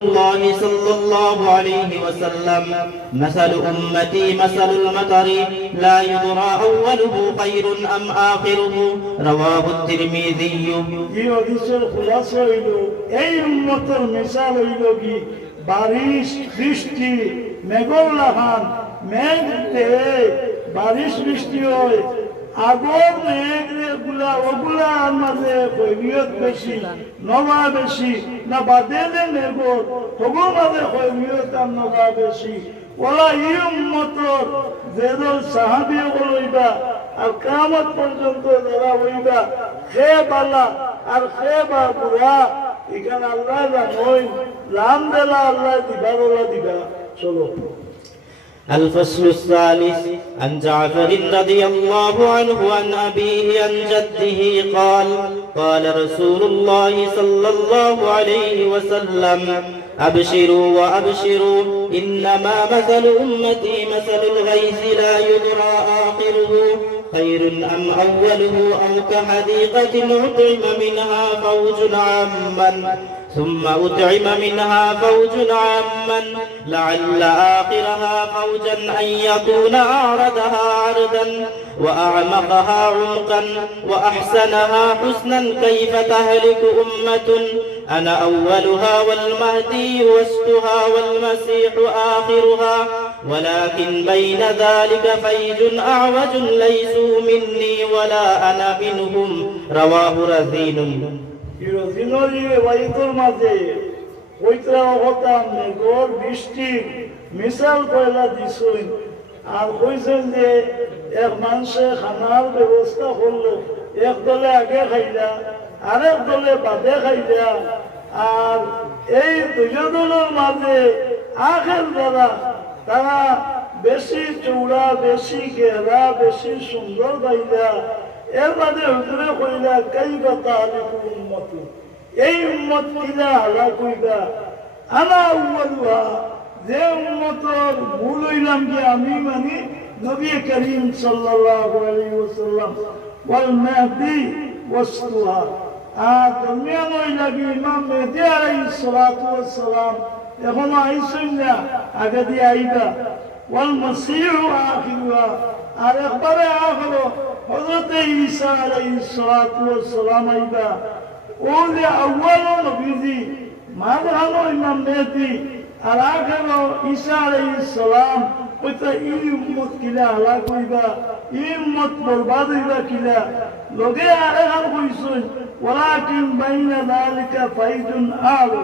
الله صلى الله عليه وسلم مثل أمتي مثل المطر لا يدرى أوله خير أم آخره رواه الترمذي এই হাদিসের খুলাসা হইল এই উম্মতের মিসাল হইল কি বারিশ বৃষ্টি মেঘর লাহান মেঘ দেহে বারিশ বৃষ্টি হয় আগর মেঘ গুলা ওগুলার মাঝে কৈফিয়ত বেশি নবা বেশি না বাদে মেঘ ওগুলো মাঝে কৈফিয়ত আর নবা বেশি ওলা এই উম্মতর যেদল সাহাবী হইবা আর কিয়ামত পর্যন্ত যারা হইবা হে বালা আর হে বা বুড়া এখানে আল্লাহ জানোই লাম দেলা আল্লাহ দিবা ওলা দিবা চলো الفصل الثالث عن جعفر رضي الله عنه عن أبيه عن جده قال قال رسول الله صلى الله عليه وسلم أبشروا وأبشروا إنما مثل أمتي مثل الغيث لا يدرى آخره خير أم أوله أو كحديقة أطعم منها فوج عاما ثم أطعم منها فوج عاما لعل آخرها فوجا أن يكون أعرضها عرضا وأعمقها عمقا وأحسنها حسنا كيف تهلك أمة أنا أولها والمهدي وسطها والمسيح آخرها ولكن بين ذلك فيج أعوج ليسوا مني ولا أنا منهم رواه رزين ইরোজিনরি ওয়াইতর মাঝে ওইতরা হতা মেঘর বৃষ্টি মিসাল কয়লা দিছুন আর কইছেন যে এক মানুষে খানার ব্যবস্থা করলো এক দলে আগে খাইলা আরেক দলে বাদে খাইলা আর এই দুজনের মাঝে আখের দ্বারা তারা বেশি চৌড়া বেশি গেরা বেশি সুন্দর গাইলা এর মাঝে হুজুরে কইলা কাই কথা উম্মত এই উম্মত কিনা হালাক হইবা আনা আউয়ালুহা যে উম্মতর ভুল হইলাম কি আমি মানি নবী করিম সাল্লাল্লাহু আলাইহি ওয়াসাল্লাম ওয়াল মাহদি ওয়াসতুহা আর দুনিয়া হইলা কি ইমাম মেহদি আলাইহিস সালাতু ওয়াস সালাম এখন আইসুন না আগে দিয়ে আইবা ওয়াল মাসীহু আখিরুহা আর একবারে আখলো হযরত ঈসা আলাইহিস সালাতু ওয়াস সালাম আইবা ওলে আউয়াল নবীজি মাযহানো ইমাম মেহদি আর আখলো ঈসা আলাইহিস সালাম ওইটা এই উম্মত কিলা হালাক হইবা এই উম্মত বরবাদ হইবা কিলা লগে আরে হাল কইছুন ওয়ালাকিন বাইনা যালিকা ফাইজুন আলু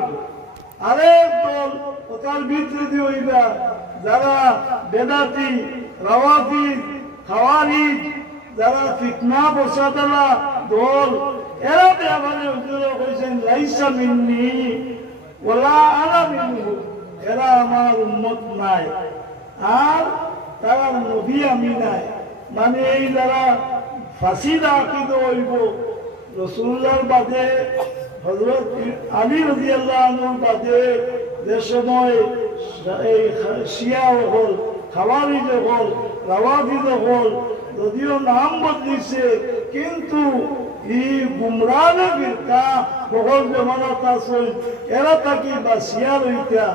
আরে দল ওটার ভিতরে দি হইবা যারা বেদাতি রাওয়াফিজ খাওয়ারিজ যারা ফিতনা বসাদলা দল এরা বেআমানে হুজুরে কইছেন লাইসা মিন্নি ওয়ালা আনা মিনহু এরা আমার উম্মত নাই আর তারা নবী আমি নাই মানে এই যারা ফাসিদা আকিদ হইব রাসূলুল্লাহর বাদে হযরত আলী রাদিয়াল্লাহু আনহুর বাদে যে সময় এই শিয়া হল খাওয়ারিজ হল রাওয়াফিজ হল যদিও নাম বদলিছে কিন্তু এই গুমরাহ ফিরকা বহুল জমানাত আছে এরা তাকি বাসিয়া রইতা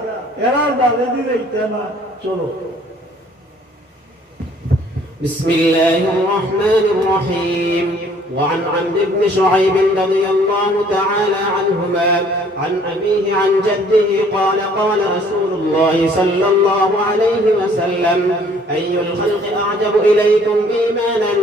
এরা বাদে দিইতা না চলো بسم الله الرحمن الرحيم وعن عمرو بن شعيب رضي الله تعالى عنهما عن أبيه عن جده قال قال رسول الله صلى الله عليه وسلم أي الخلق أعجب إليكم إيمانا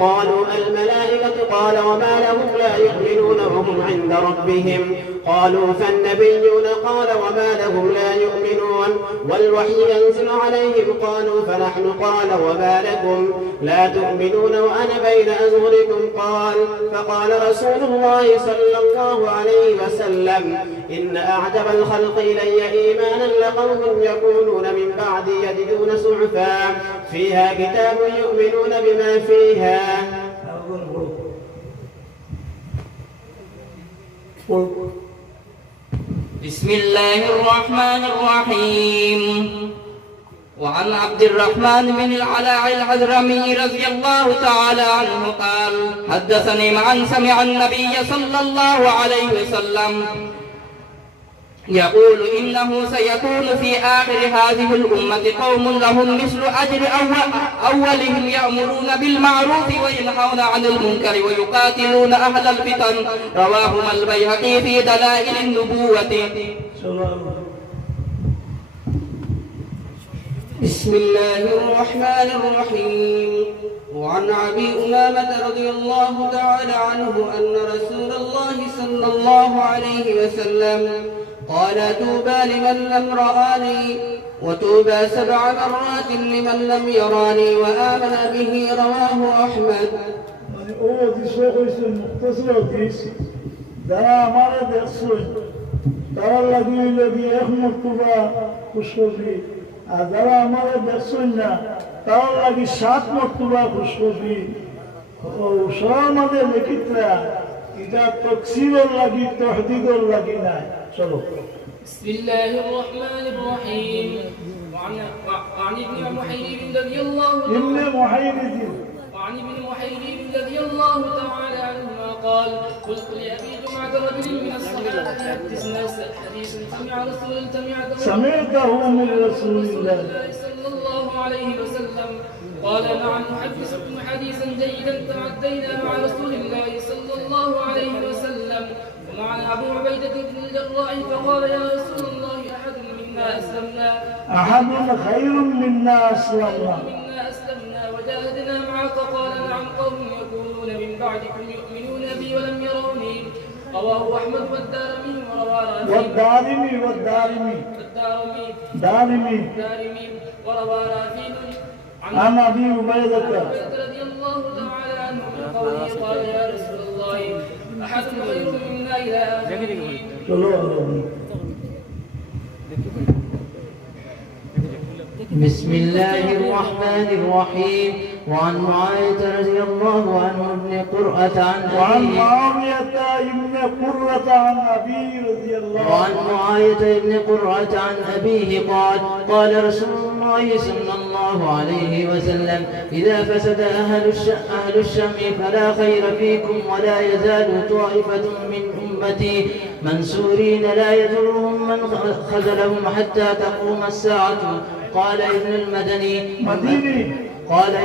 قالوا الملائكة قال وما لهم لا يؤمنون وهم عند ربهم قالوا فالنبيون قال وما لهم لا يؤمنون والوحي ينزل عليهم قالوا فنحن قال وما لكم لا تؤمنون وأنا بين أظهركم قال فقال رسول الله صلى الله عليه وسلم إن أعجب الخلق إلي إيمانا لقوم يكونون من بعد يجدون صحفا فيها كتاب يؤمنون بما فيها بسم الله الرحمن الرحيم وعن عبد الرحمن بن العلاء العذرمي رضي الله تعالى عنه قال حدثني معا سمع النبي صلى الله عليه وسلم يقول إنه سيكون في آخر هذه الأمة قوم لهم مثل أجر أولهم يأمرون بالمعروف وينهون عن المنكر ويقاتلون أهل الفتن. رواهما البيهقي في دلائل النبوة. بسم الله الرحمن الرحيم. وعن أبي أمامة رضي الله تعالى عنه أن رسول الله صلى الله عليه وسلم قال: طوبى لمن لم رآني وطوبى 7 مرات لمن لم يراني وآمن به. رواه أحمد. যারা আমার দেখছেন না তার লাগি 7 মর্তবা খুশখবরি সমাজে লিখিতরা এটা তকসিরর লাগি তাহদীদর লাগি না। চলো। بسم الله الرحمن الرحيم. وعن ابن محيرب رضي الله رضي الله تعالى عنهما قال: قلت لأبي جمعة رجل من الصحابة حدثنا حديثا سمعته من رسول الله صلى الله عليه وسلم. قال: نعم أحدثكم حديثا جيدا تعدينا مع رسول الله صلى الله عليه وسلم ومعنا أبو عبيدة بن الجراح. فقال: يا رسول الله أحد منا أسلمنا خير منا أسلمنا وجاهدنا معك. قال: نعم قوم يقولون من بعدكم يؤمنون بي ولم يروني. رواه أحمد والدارمي وروى رافع عن أبي عبيدة رضي الله تعالى عنه من قوله: قال: يا رسول الله أحد خير منا إلى آخره. بسم الله الرحمن الرحيم. وعن معاوية رضي الله عنه ابن قرة عن أبيه قال: قال رسول الله صلى الله عليه وسلم: إذا فسد أهل الشام فلا خير فيكم ولا يزال طائفة من أمتي منصورين لا يضرهم من خذلهم حتى تقوم الساعة. قال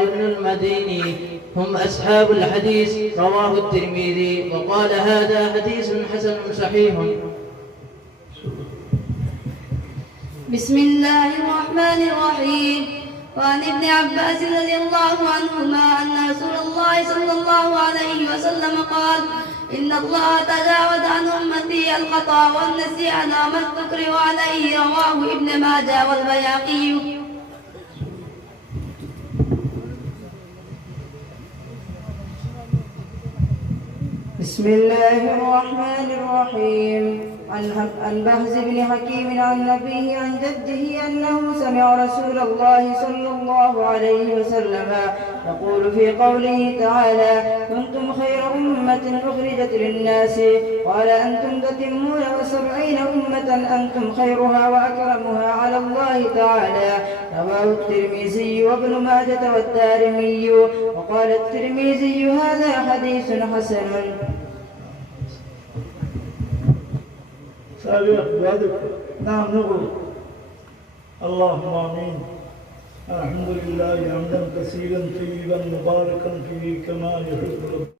ابن المديني هم أصحاب الحديث. رواه الترمذي وقال: هذا حديث حسن صحيح. بسم الله الرحمن الرحيم. وعن ابن عباس رضي الله عنهما أن رسول الله صلى الله عليه وسلم قال: إن الله تجاوز عن أمتي الخطأ والنسيان وما استكرهوا عليه. رواه ابن ماجه والبيهقي. بسم الله الرحمن الرحيم. عن بهز بن حكيم عن أبيه عن جده أنه سمع رسول الله صلى الله عليه وسلم يقول في قوله تعالى: كنتم خير أمة أخرجت للناس. قال: أنتم تتمون 70 أمة أنتم خيرها وأكرمها على الله تعالى. رواه الترمذي وابن ماجة والدارمي. وقال الترمذي: هذا حديث حسن. نعم نقول اللهم آمين. الحمد لله حمدا كثيرا طيبا مباركا فيه كما يحب ربنا.